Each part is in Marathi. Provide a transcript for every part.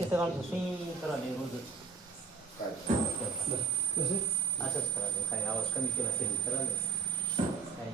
तिथं आमचं स्विंग करायला रोजच काय असंच करायचं. काही आवाज कमी केला असेल करायला काही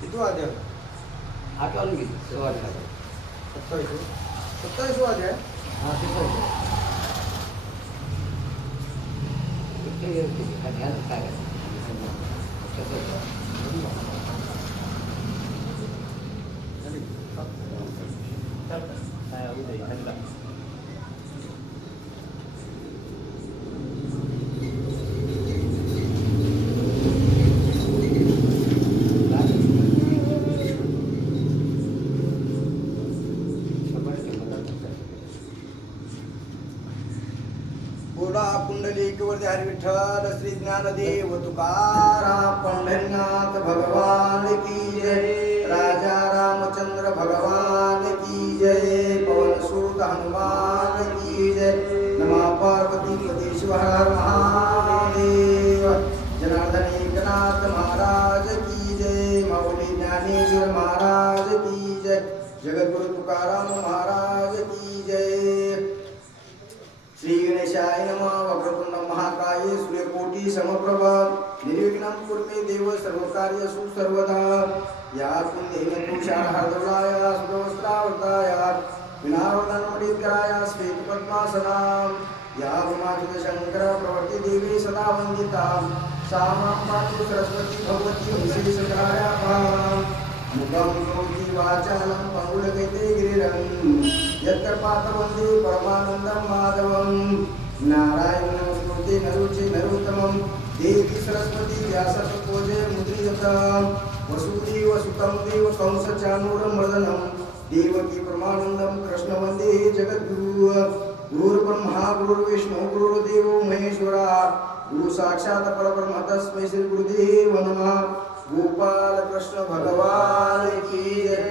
किती वाद्य आठवून घेतली सुरुवातीला 27 वाद्य आहे. हा ते काय बोला पुंडलिक वरती हरी विठ्ठल श्री ज्ञानदेव तुकाराम पंढरीनाथ भगवान की जय. राजा रामचंद्र भगवान की जय. पवन सुत हनुमान की जय. नमः पार्वती पती शिव हर हर महादेव. जनार्दन एकनाथ महाराज की जय. माऊली ज्ञानेश्वर महाराज की जय. जगद्गुरु तुकाराम महाराज की जय. श्री गणेशाय नमः. वक्रतुंड महाकाय सूर्यकोटि समप्रभ निर्विघ्नं कुरु मे देव सर्वकार्येषु सर्वदा. या पुण्येन पुरुषाय हरदौलाय सुदवस्त्रावृताय विनावर्धनमणिकराय श्वेतपद्मासनां या ब्रह्माच्युत शंकर प्रवर्ति देवी सदा वन्दिता. सा मां पातु सरस्वती भगवती विशेषकार्याभां. मुखं करोति वाचालं पङ्गुलगते गिरिरं. यत्र पातवन्ते परमानन्दं माधवं. नारायणं नमस्कृते नरुचे नरोत्तमं देवी सरस्वती व्यासं पूजे मुद्रितम्. वसुदेवसुतं देव कंसचाणूरमर्दनं देवकी परमानन्दं कृष्ण वन्दे जगद्गुरु. गुरुर्ब्रह्मा गुरुर्विष्णु गुरुर्देवो महेश्वरा. गुरु साक्षात् परब्रह्म तस्मै श्री गुरुदेव नमः. गोपाल कृष्ण भगवान की जय.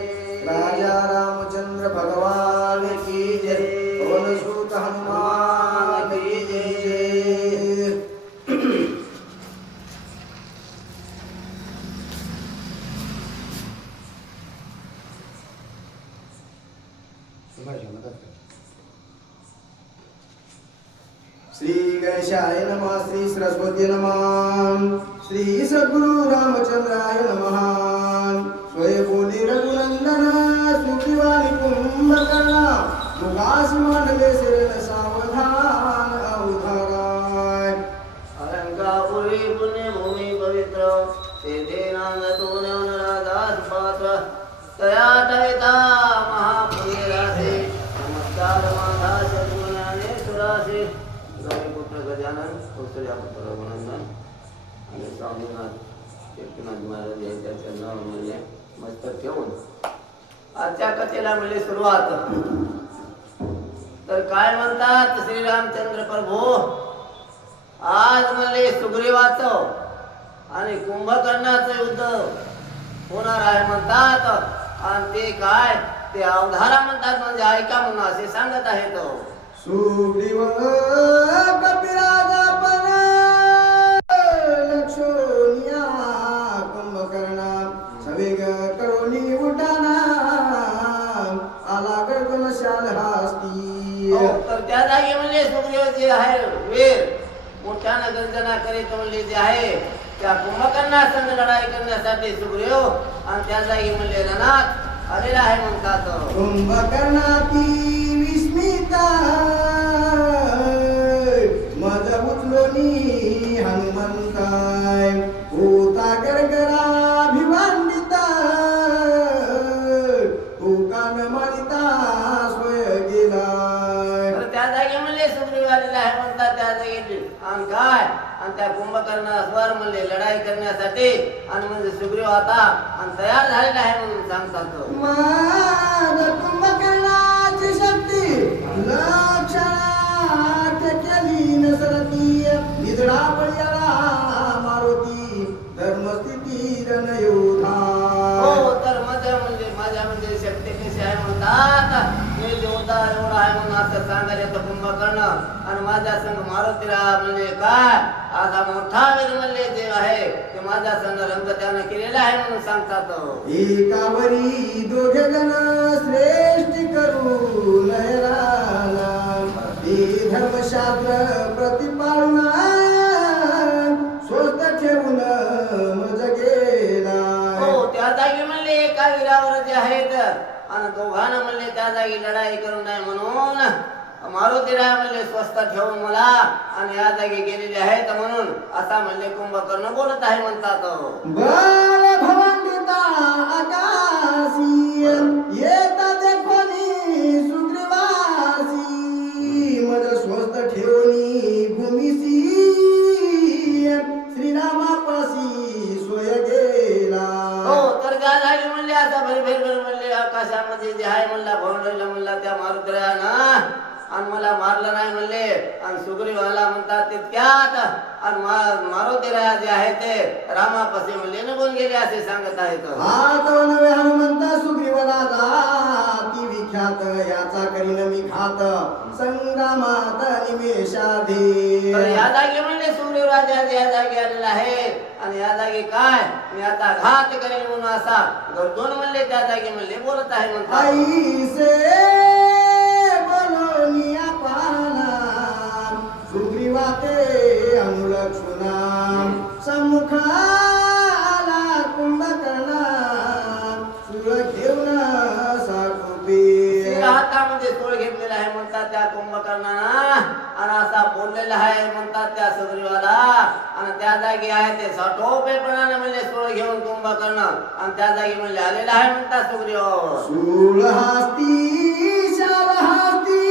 राजा रामचंद्र भगवान की जय. पवन सुत हनुमान की जय. श्री गणेशाय नमः. श्री सरस्वती नमः. श्री सद्गुरु रामचंद्राय नमः. स्वय बोले रघुनंदन सुखिवाणी कुंभकर्ण. मुगास मांडले सिरन सावधान अवधाराय. अलंकापुरी पुण्यभूमी पवित्र तेथे नांदतो नवनराधार पात्र. तया तयता महापुण्यरासे नमस्कार माधा सद्गुणानेश्वरासे. पुत्र गजानन पुत्र रघुनंदन आणि स्वामीनाथ एकनाथ महाराज यांच्या चरणावर मस्तक ठेवून आजच्या कथेला मिळली सुरुवात. तर काय म्हणतात श्रीरामचंद्र प्रभू आज म्हणले सुग्रीवाचं आणि कुंभकर्णाचं युद्ध होणार आहे म्हणतात. आणि ते काय ते अवधारा म्हणतात म्हणजे ऐका म्हणून असे सांगत आहेत. सुग्रीव कपिराजा पण लक्षणीया कुंभकर्णा सवेग करोनी उठाना. आला गर्दन शाल हास्ती हो, तर त्या जागी म्हणजे सुग्रीव जे आहे वीर मोठ्यानं गर्जना करीत म्हणले जे आहे त्या कुंभकर्णा संग लढाई करण्यासाठी सुग्रीव आणि त्या जागी म्हणले रणात आलेला आहे म्हणतात. कुंभकर्णाती विस्मिता मज उचलोनी हनुमंताय होता गरगराभिवांडिता तो कान मारिता स्वय गेलाय. तर त्या जागी म्हणले सुग्रीव आलेला आहे म्हणतात त्या जागी आणि काय आणि त्या कुंभकर्णावर म्हणले लढाई करण्यासाठी आणि म्हणजे सुग्रीव आता आणि तयार झालेला आहे म्हणून सांगतात. माझ कुंभकर्णाची शक्ती लक्षणात केली नसरती निधडा बळीला मारुती धर्मस्थिती रणयोधा. हो, तर माझ्या म्हणजे शक्ती कशी आहे म्हणतात मी देवता एवढा आहे म्हणून असं सांगायला येतं कुंभकर्ण आणि माझ्या संग मारुतीला म्हणजे काय आता मोठा वीर म्हणले जे आहे ते माझ्या संग रंग त्यानं केलेला आहे म्हणून सांगतात. एकावरी दोघे जण श्रेष्ठ करू नयनाला हे धर्मशास्त्र प्रतिपाळून स्वस्त ठेवून मज गेला. हो, त्या जागी म्हणले एका वीरावर जे आहेत आणि दोघांना म्हणले त्या जागी लढाई करू नये म्हणून मारुतीला म्हणले स्वस्त ठेवून मला आणि या जागी गेलेले आहेत म्हणून असा म्हणले कुंभकर्ण बोलत आहे म्हणतात. बल भवंडिता आकाशी येता देखोनी सुग्रीवासी मज स्वस्त ठेवणी भूमिसी श्रीरामापासी सोय गेला. हो, तर त्या जागी म्हणले आता भरभर म्हणले आकाशामध्ये जे आहे म्हणला भवंडीला म्हणला त्या मारुतीला ना आणि मला मारलं नाही म्हणले आणि सुग्रीव आला म्हणतात तितक्यात आणि मारुतीला जे आहे ते रामापाशी म्हणले निघून गेले असे सांगत आहेत. आता नवे हनुमंत सुग्रीवला ती विख्यात याचा करीन मी खात संग्रामात निमेषाधी. तर या जागी म्हणले सुग्रीव राजा या जागी आलेला आहे आणि या जागी काय मी आता घात करेल म्हणून असा गर्दून म्हणले त्या जागी म्हणले बोलत आहे म्हणतात. आई से बोलोनिया पाना सुग्रीवाते अनुलक्षुना सम्मुखाला कुंभकर्णा सुर घेऊन साकुपी. हातामध्ये तोळ घेतलेला आहे म्हणतात त्या कुंभकर्णानं आणि असा बोललेला आहे म्हणतात त्या सुग्रीवाला आणि त्या जागी आहे ते सटोपेपणाने म्हणले सोळ घेऊन कुंभकर्ण आणि त्या जागी म्हणले आलेला आहे म्हणतात सुग्रीव. शूळ हास्ती शाल हास्ती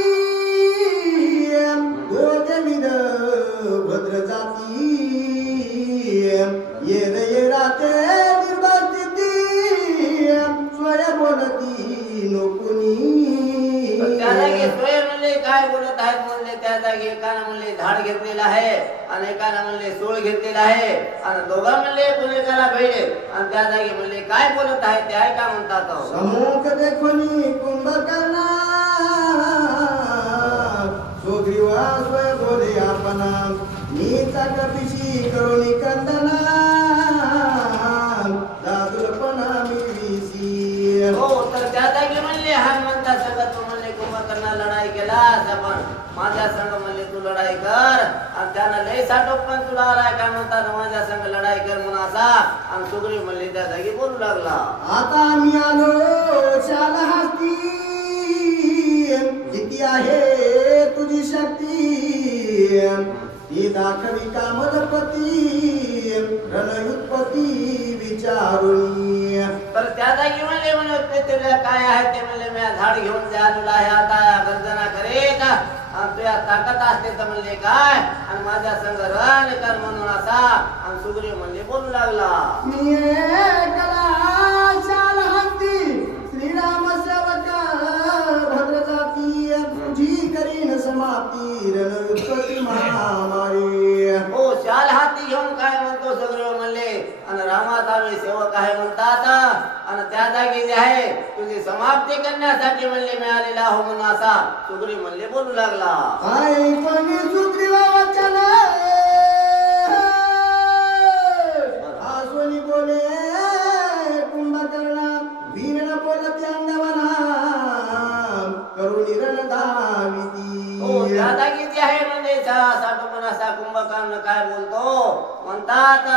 दोघे विध भद्र जाती ये राते निर्बस्थिती स्वय बोलती नोकुनी. त्या जागी स्वयं म्हणले काय बोलत आहेत म्हणले त्या जागी एकानं म्हणले झाड घेतलेलं आहे आणि एकानं म्हणले सोळ घेतलेला आहे आणि दोघं म्हणले पुणेकाला भेटे आणि त्या जागी म्हणले काय बोलत आहेत ते ऐका म्हणतात. समूख देखोनी कुंभकर्णा सुग्रीवा स्वय बोले आपणा नीचा कपिशी करुणी कंदना दादुलपणा मिळवीसी. हो, तर त्या जागी म्हणले हनुमंता संग तू म्हणले कुंभकर्णा लढाई केलास आपण माझ्या संग म्हणले तू लढाई कर आणि त्यानं लय साठोप पण तुला आलाय काय म्हणतात माझ्या संग लढाई कर म्हणून असा आणि सुग्रीव म्हणले त्या जागी बोलू लागला. आता आम्ही आलो शाल हस्ती किती आहे तुझी शक्ती ती दाखवी कामदपती रणयुत्पत्ती विचारुणी. तर त्या जागी म्हणले म्हणे तुला काय आहे ते म्हणले मी झाड घेऊन जायला आहे आता गर्जना करेत आणि तुझ्या ताकद असते तर म्हणले काय आणि माझ्या संग रण कर म्हणून असा आणि सुग्रीव म्हणले बोलू लागला. मी एकला शाल हस्ती श्रीराम सेवक भद्र जाती तुझी करीन समाप्ती रणयुत्पत्ती महामारी. हो, शाल हाती घेऊन काय म्हणतो सुग्रीव म्हणले आणि रामात आम्ही सेवक आहे म्हणतात आणि त्या जागी जे आहे तुझी समाप्ती करण्यासाठी म्हणले मिळालेला आहो म्हणून असा सुग्रीव म्हणले बोलू लागला. आई पण सुग्रीवा वचन आसोनी बोले कुंभकर्णा वीरण बोलते अंगवना करुणी रणधाविती हो त्या जागी जे आहे म्हणजे साठोपण असा कुंभकर्ण काय बोलतो म्हणतात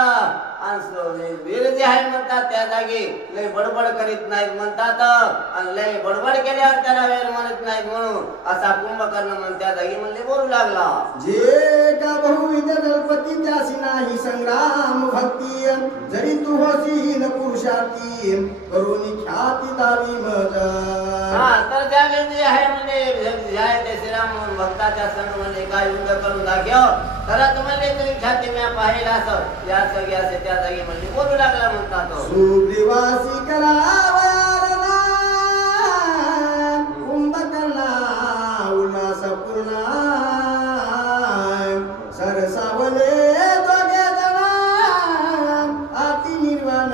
आणि वीर जे आहे म्हणतात त्या जागी लय बडबड करीत नाहीत म्हणतात आणि लय बडबड केल्यावर त्याला वेळ म्हणत नाहीत म्हणून असा कुंभकर्ण म्हणून त्या जागी म्हणजे बोलू लागला जे का बहुविध दलपती त्यासी नाही संग्राम भक्ती जरी तू होशील पुरुषार्थी करुणी ख्याती दावी मज हा तर त्या जे आहे म्हणजे जे आहे ते श्रीराम म्हणून भक्ताच्या संग म्हणजे काय युद्ध करून दाखव तरच म्हणजे तुम्ही ख्याती मी पाहिला असं या सगळी असे त्या जागी म्हणजे बोलू लागला म्हणतात सुग्रीवासी करावयारना कुंभकर्णा उल्हास पूर्ण सरसावले दोघे जण अति निर्वाण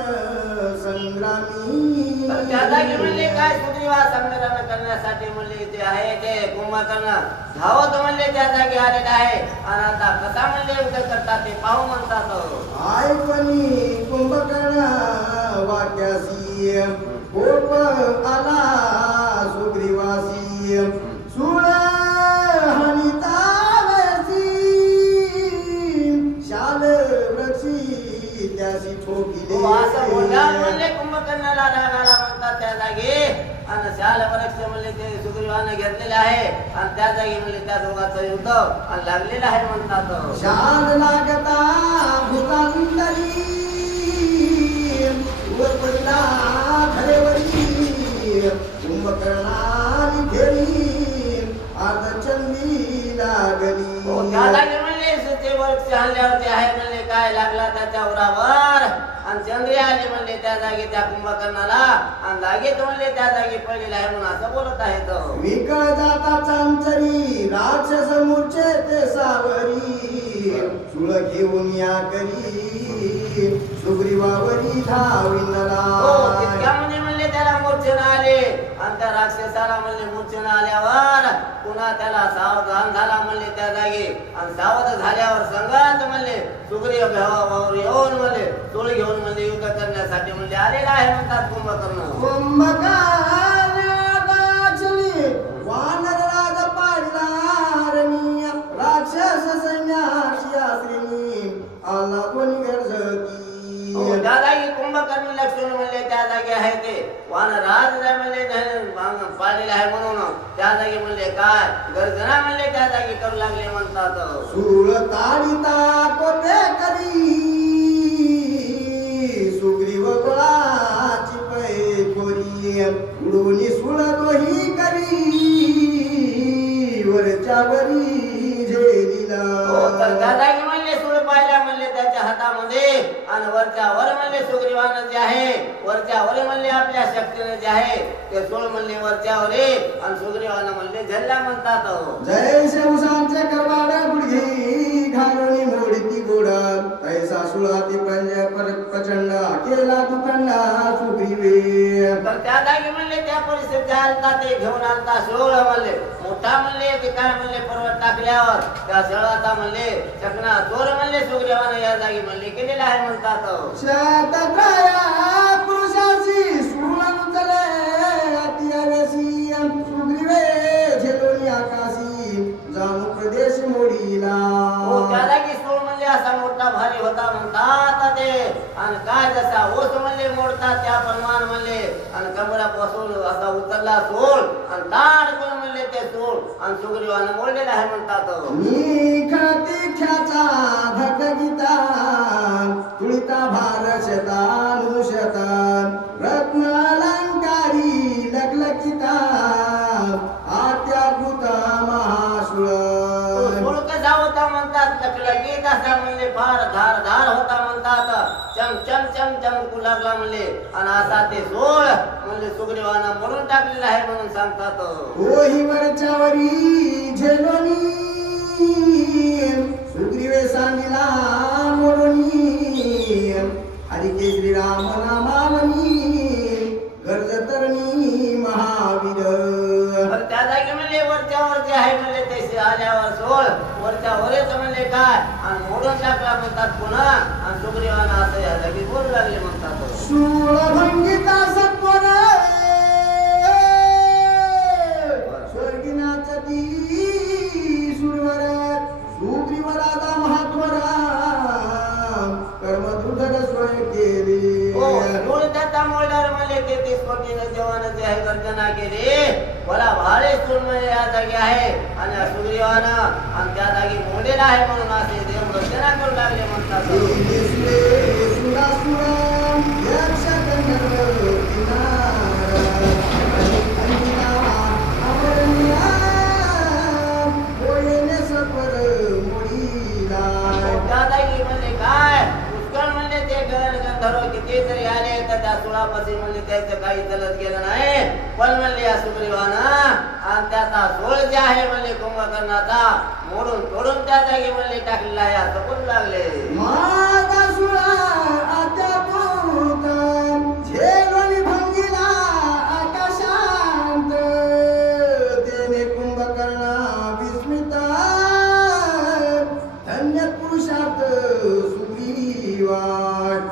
संग्रामी तर त्या जागी म्हणले काय सुग्रीवा संग्राम करण्यासाठी म्हणले ते आहे ते कुंभकर्ण धावत म्हणले त्या जागी आलेला आहे आणि आता कसा म्हणले युद्ध करतात ते पाहू म्हणतात ऐकणी कुंभकर्ण वाक्यासी कोप आला सुग्रीवासी सुळ हनितावसी शाल वृक्षी त्यासी ठोकिले असं बोलल्यावर म्हणले कुंभकर्णाला राग आला म्हणतात त्या जागी आणि शाल वृक्ष म्हणले ते सुग्रीवाने घेतलेले आहे आणि त्या जागी म्हणले त्या दोघांचं युद्ध आणि लागलेलं आहे म्हणतात शाल लागता भूतांतरी वर पडला धरेवरी कुंभकर्णाली घेरी अर्धचंदी लागली त्या जागी म्हणले ते वृक्ष आणल्यावरती आहे म्हणले काय लागला त्याच्या उरावर आणि चंद्री आले म्हणले त्या जागी त्या कुंभकर्णाला आणि जागेत म्हणले त्या जागी पडलेला आहे म्हणून असं बोलत आहे तो विकळ जाता चांचरी राक्षस मूर्छे ते सावरी सुळ घेऊन या करी सुग्रीवावरी धाविनला तितक्या म्हणले त्याला मूर्छेनं आले आणि त्या राक्षसाला म्हणले मूर्छेनं आल्यावर पुन्हा त्याला सावधान झाला म्हणले त्या जागी आणि सावध झाल्यावर संगत म्हणले सुग्रीव भावावर येऊन म्हणले तोळ घेऊन म्हणजे युद्ध करण्यासाठी म्हणजे आलेला आहे म्हणतात कुंभकर्ण वानर राज पाडला रणी राक्षस सैन्याची आश्रिणी आला कोणी गरजती त्या जागी कुंभकर्ण लक्ष्मण म्हणले त्या जागी आहे ते वानराज म्हणले पाडलेले आहे म्हणून त्या जागी म्हणले काय गर्जना म्हणले त्या जागी करू लागले म्हणतात सुळ ताडिता कोपे करी सुग्रीव कुळाची पै खोरी उडूनी सुळ दोही करी वरच्या वरी झेलिला तर त्या जागी म्हणले सूळ पाहिला म्हणले त्याच्या हातामध्ये आणि वरच्या वर म्हणले सुग्रीवानं जे आहे वरच्या वर म्हणले आपल्या शक्तीने जे आहे ते सूळ म्हणले वरच्या वर आणि सुग्रीवानं म्हणले झल्ला म्हणतात जय शिवसांचे करवाड गुडघी घालून मोडती गोड ऐसा सुळाती प्रचंड केला दुखंडा सुग्रीवे तर त्या जागी म्हणले त्या परिस्थितीत आलता ते घेऊन आलता सूळ म्हणले मोठा म्हणले ते काय म्हणले पर्वत टाकल्यावर त्या सळाचा म्हणले चकना चोर म्हणले सुग्रीवानं या जागी म्हणले केलेला आहे म्हणतात शतत्रया पुरुषाची सुळण उचले अतियावेसी सुग्रीवे झेलोनी आकाशी जाणू प्रदेश मोडीला त्या जागी सूळ म्हणले असा मोठा भारी होता म्हणतात ते आणि काय जसा ओस म्हणले मोडतात त्या प्रमाण म्हणले आणि कमरापासून असा उचलला सूळ आणि ताडकन म्हणले ते सूळ आणि सुग्रीवानं मोडलेला आहे म्हणतात मी खती ख्याचा धकगिता तुळिता भारशता नुशता रत्न अलंकारी लकलकिता आत्याभूता महाशूळ सूळ कसा होता म्हणतात लकलकीत असा म्हणले फार धार धार होता म्हणतात चम चम चम चमकू लागला म्हणले आणि असा ते सूळ म्हणले सुग्रीवानं मोडून टाकलेला आहे म्हणून सांगतात ओही वरच्या वरी झेलोनी सुग्रीवे सांगिला मोडोनी हरी केसरी राम नामावनी गर्ज तरणी महावीर तर त्या जागी म्हणले वरच्या वर जे आहे म्हणले ते आल्यावर सोळ वरच्या वरच म्हणले काय आणि मोडून टाकला म्हणतात पुन्हा आणि सुग्रीवानं असं या जागी बोलू लागले म्हणतात शूळ भंगिता सत्वर जाती सुरवर सुग्रीवराजा महात्वरा कर्म दुर्धर सोय केले हो मूळ त्याचा मोल्डर म्हणले 33 कोटीनं जवान जे आहे गर्जना केली मला भाडे सूड म्हणजे या जागी आहे आणि या सुग्रीवानं आणि त्या जागी मोडेला आहे म्हणून असे देव गर्जना करू लागले म्हणतात त्या जागी म्हणजे काय पुष्कळ म्हणजे ते गंधर्व किती तरी आले तर त्या सुळापाशी म्हणजे त्याचं काही चलत गेलं नाही पण म्हणले या सुग्रीवानं आणि त्याचा सोळ जे आहे म्हणजे कुंभकर्णाचा मोडून तोडून त्या जागी म्हणले टाकलेला आहे असं बोलू लागले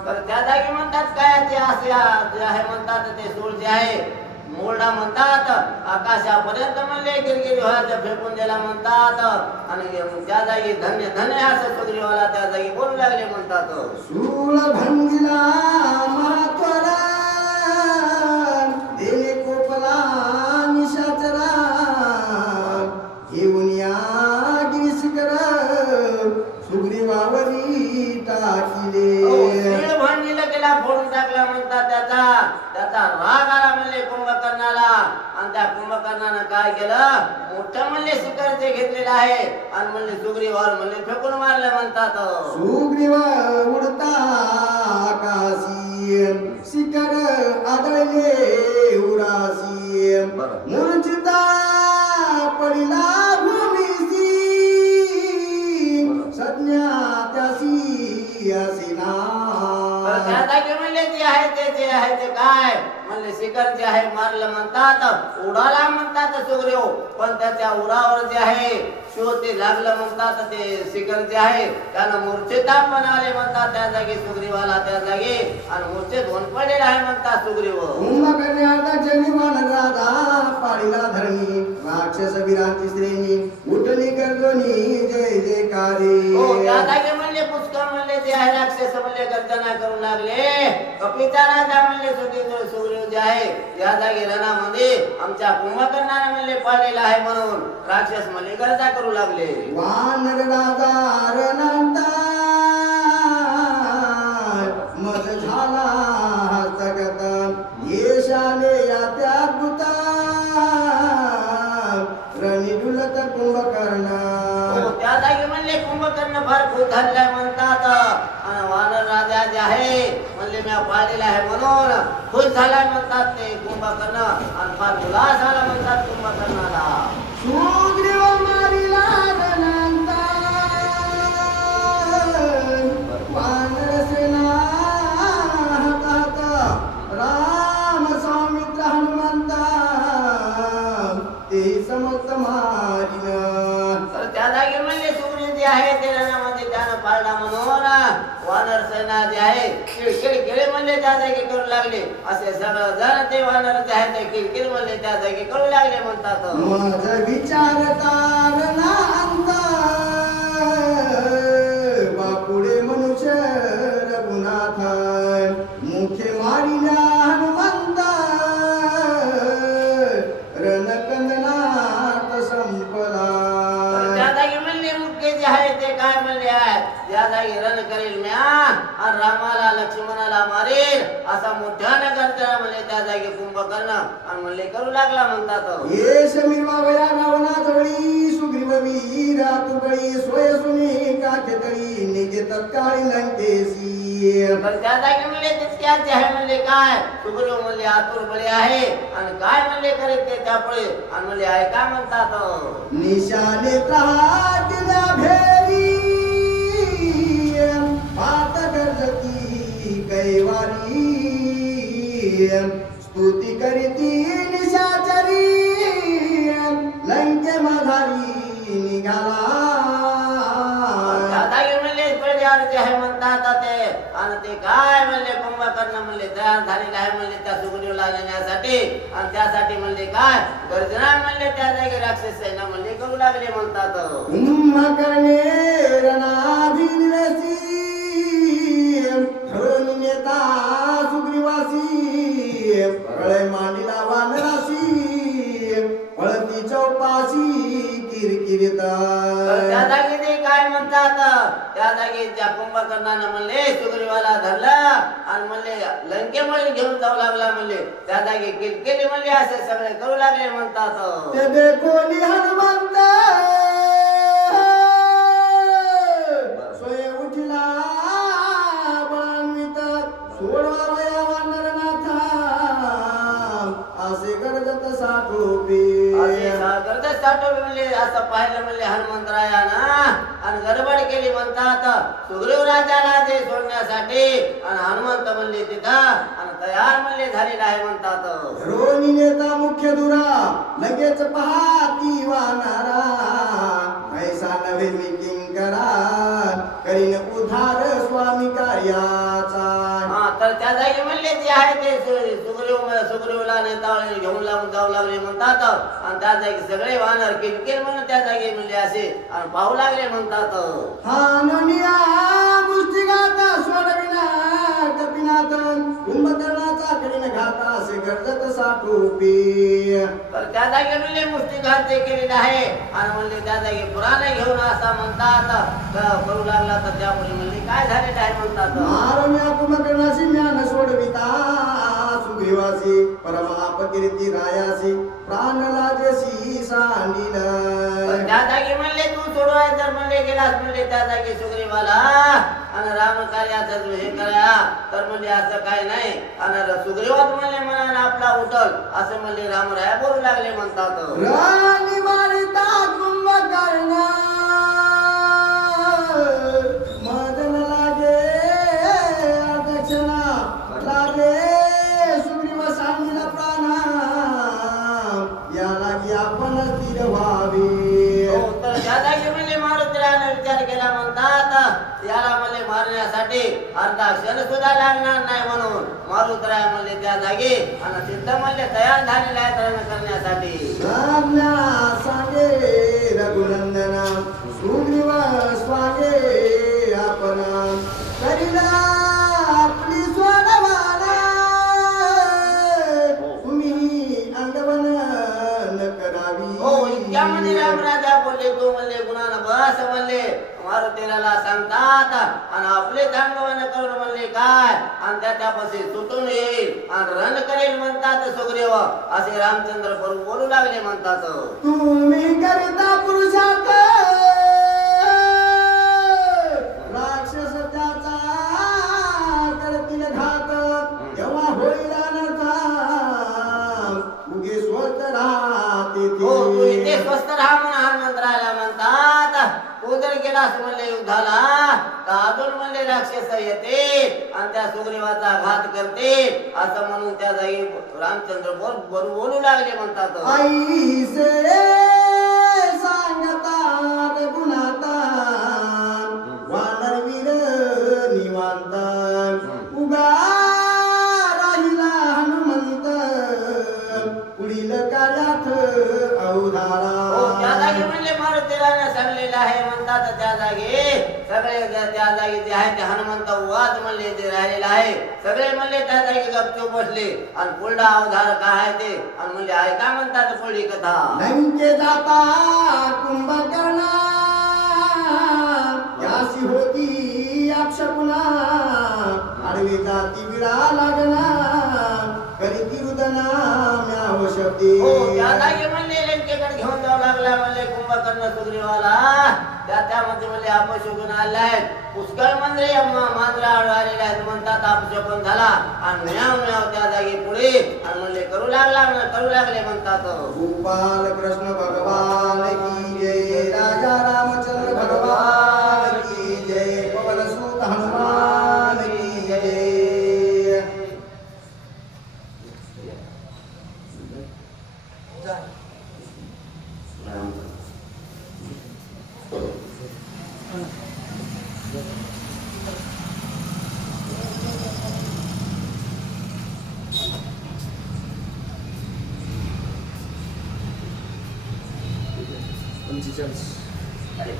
तर त्या जागी म्हणतात काय ते असे जे आहे म्हणतात ते सोळ जे आहे मोरडा म्हणतात आकाशापर्यंत म्हणले गिरगिरी व्हायचं फेकून दिला म्हणतात आणि त्या जागी धन्य धन्य असं सुग्रीवाला त्या जागी बोलू लागले म्हणतात शूळ भंगिला महात्वरा देणे कोपला निशाचरा घेऊन या गिरीशिखर सुग्रीवावरी टाकिले भांडीला केला फोडून टाकला म्हणतात त्याचा राग आला म्हणले कुंभकर्णाला आणि त्या कुंभकर्णानं काय केलं मोठं म्हणले शिखर जे घेतलेलं आहे आणि म्हणले सुग्रीवावर म्हणले फेकून मारले म्हणतात सुग्रीव उडता आकाशी शिखर आदळले उरासी मूर्छिता पडिला भूमीसी सज्ञा त्यासी असिना त्या जागी म्हणले जे आहे ते काय म्हणले शिखर जे आहे मारलं म्हणतात उडाला म्हणतात सुग्रीव पण त्याच्या उरावर जे आहे शोध लागलं म्हणतात ते शिखर जे आहे त्यानं मूर्छेता पण आले म्हणतात त्या जागी सुग्रीवाला त्या जागी आणि मूर्छेत होऊन पडलेला आहे म्हणतात सुग्रीव कुंभकर्णाचा जनिमान राजा पाडिला धरणी राक्षस वीरांची श्रेणी उठली गर्जनी जय जयकारी हो त्या जागी म्हणले पुष्कळ म्हणले जे आहे राक्षस म्हणले गर्जना करू लागले कपिता राजा म्हणले सुग्रीव जे आहे या जागी रणामध्ये आमच्या कुंभकर्णाने म्हणले पाडलेला आहे म्हणून राक्षस म्हणले गर्जा करू लागले वानर राजा रणांता मज झाला हस्तगत येशाले या त्यागुता रणी डुलत कुंभकर्ण त्या जागी म्हणले कुंभकर्ण फार खुश झालेला म्हणतात आणि वानर राजा जे आहे म्हणले मी पाळलेला आहे म्हणून खुश झाला म्हणतात ते कुंभकर्ण आणि फार उल्हास झाला म्हणतात कुंभकर्णाला सुग्रीव मारिला रणांता वानर सेना हातात राम सौमित्र हनुमंता ते समस्त मारिन तर त्या जागी म्हणले सुग्रीव जे आहे ते रणामध्ये त्यानं पाळला म्हणून वानर सेना जे आहे किळकिळ म्हणले त्या जागी करू लागले असे सगळं जण ते वानर जे आहे ते किळकिळ म्हणले त्या जागी करू लागले म्हणतात माझ विचारता रणांता बापुडे मनुष्य रघुनाथ मुखे मारिल्या हनुमंता रणकंदनात संपला त्या जागी म्हणले मुख्य जे आहे ते काय म्हणले आहे त्या जागी रण करेल म्या आणि रामाला लक्ष्मणाला मारेल असा मोठ्यानं गर्जना म्हणले त्या जागी कुंभकर्ण आणि म्हणले करू लागला म्हणतात येश मिरवावया रावणाजवळी सुग्रीव वीरा तुबळी सोय सुनी काखेतळी निघे तत्काळी लंकेसी पण त्या जागी म्हणले तितक्यात जे आहे म्हणले काय सुग्रीव म्हणले आतुर बळी आहे आणि काय म्हणले करीत ते त्यापुढे आणि म्हणले आहे काय म्हणतात निशाने दिल्या भेरी पात गरजती कैवारी स्तुती करीती निशाचरी लंके माधारी निघाला त्या जागी म्हणले पडद्यावर जे आहे म्हणतात ते आणि ते म्हणले काय म्हणले कुंभकर्ण म्हणले तयार झालेले आहे म्हणले त्या सुग्रीवला नेण्यासाठी आणि त्यासाठी म्हणले काय गर्जना म्हणले त्या जागी राक्षस सेना म्हणले करू लागले म्हणतात. कुंभकर्णे रणाधिनिवेशी ठरवून नेता सुग्रीवासी कळे मांडीला वानराशी पळती चौपाशी किरकिरीत. त्या जागी ते काय म्हणतात त्या जागी त्या कुंभकर्णानं म्हणले सुग्रीवाला धरला आणि म्हणले लंकेमध्ये घेऊन जाऊ लागला म्हणले त्या जागी किरकिरी म्हणले असे सगळे करू लागले म्हणतात. ते देखोनी हनुमंत स्वय उठला बळान्वित सोडवावया वानरनाथा असे गरजत साठोबे. गर्दच साठवली म्हणले असं पाहिलं म्हणले हनुमंतरायानं आणि गडबड केली म्हणतात सुग्रीव राजाला ते सोडण्यासाठी आणि हनुमंत म्हणले तिथं आणि तयार म्हणले झालेला आहे म्हणतात. रोनी नेता मुख्य दुरा लगेच पहाती वानारा ऐसा नव्हे मी किंकरा करीन उधार स्वामी कार्याचा. तर त्या जागी म्हणले जे आहे ते सुग्रीवला नेता घेऊन लागून जाऊ लागले म्हणतात आणि त्या जागी सगळे वानर किरकिर म्हणून त्या जागी म्हणले असे आणि पाहू लागले म्हणतात. हाननिया मुष्टिघाता सोडविना कपिनाथ कुंभकर्णाचा करीन घाता असे गरजत साठोबे. तर त्या जागी म्हणले मुष्टिघात ते केलेले आहे आणि म्हणले त्या जागी पुराणे घेऊन असा म्हणतात करू लागला तर त्यामुळे म्हणले काय झालेलं आहे म्हणतात. मारण्या कुंभकर्णाशी ज्ञान सोडविता सुग्रीवासी परमाप कीर्ती रायासी प्राण लाजेसी सांडिल. त्या जागी म्हणले तू सोडवाय जर म्हणले गेलास म्हणले त्या जागी सुग्रीवाला आणि राम कार्याचं हे करा तर म्हणले असं काय नाही आणि सुग्रीवात म्हणले म्हणा आपला उठल असं म्हणले रामराया बोलू लागले म्हणतात. राणी मारिता कुंभकर्ण मदन लागे दक्षिणा लागे सुग्रीव सांगितला प्राणा या लागी आपण स्थिर व्हावे. तर त्या जागी म्हणले मारुतीरायाने विचार केला म्हणतात याला म्हणले मारण्यासाठी अर्धा क्षण सुद्धा लागणार नाही म्हणून मारुतीराय म्हणले त्या जागी आणि सिद्ध म्हणले तयार झालेले आहेत रण करण्यासाठी. रामना सांगे रघुनंदना सुग्रीव स्वागे आपण करीला आपली सोडवाना तुम्ही अंगवन न करावी. हो इतक्यामध्ये रामराजा बोलले तू म्हणले गुणानं बस म्हणले मारुतीला सांगतात आणि आपले चांगलं करून म्हणले काय आणि त्याच्यापाशी सुटून येईल आणि रण करेल म्हणतात सुग्रीव असे रामचंद्र प्रभू बोलू लागले म्हणतात. तुम्ही करिता पुरुषार्थ राक्षस त्याचा करतील घात तेव्हा होईल अनर्थ उगे स्वस्त राहते. हो तू इथे स्वस्त राहा म्हणून हनुमंतरायाला म्हणतात. तू जर गेलास म्हणले युद्धाला तर अजून म्हणले राक्षस येते आणि त्या सुग्रीवाचा घात करते असं म्हणून त्या जागी रामचंद्र बोलू लागले म्हणतात. आई से सांगता रघुनाथा वानरवीर निवांत उगा राहिला हनुमंत पुढील कार्यात अवधारा. त्या जागी म्हणले मारुतीरायाने सांगलेलं आहे म्हणतात त्या जागी सगळे त्या जागी जे आहे ते हनुमंत वाद म्हणले ते राहिलेलं आहे सगळे म्हणले त्या जागी गपचूप बसले आणि पुढला अवधार काय आहे ते आणि म्हणले आहे काय म्हणतात पुढली कथा. लंके जाता कुंभकर्ण त्याशी होती अपशकुना आडवी जाती विडा लागना करीती रुदना म्याव शब्दी. हो त्या जागी म्हणले लंकेकडे घेऊन जाऊ लागला म्हणले कुंभकर्ण सुग्रीवाला त्यामध्ये म्हणले अपशकुन आले आहेत पुष्कळ मंदिरे मांजरा आलेले आहेत म्हणतात अपशकुन झाला आणि म्याव म्याव त्या जागी पुढे आणि म्हणले करू लागले म्हणतात. गोपाल कृष्ण भगवान की जय राजा रामचंद्र भगवान की जय पवन सुत हनुमान की जय. 45. अरे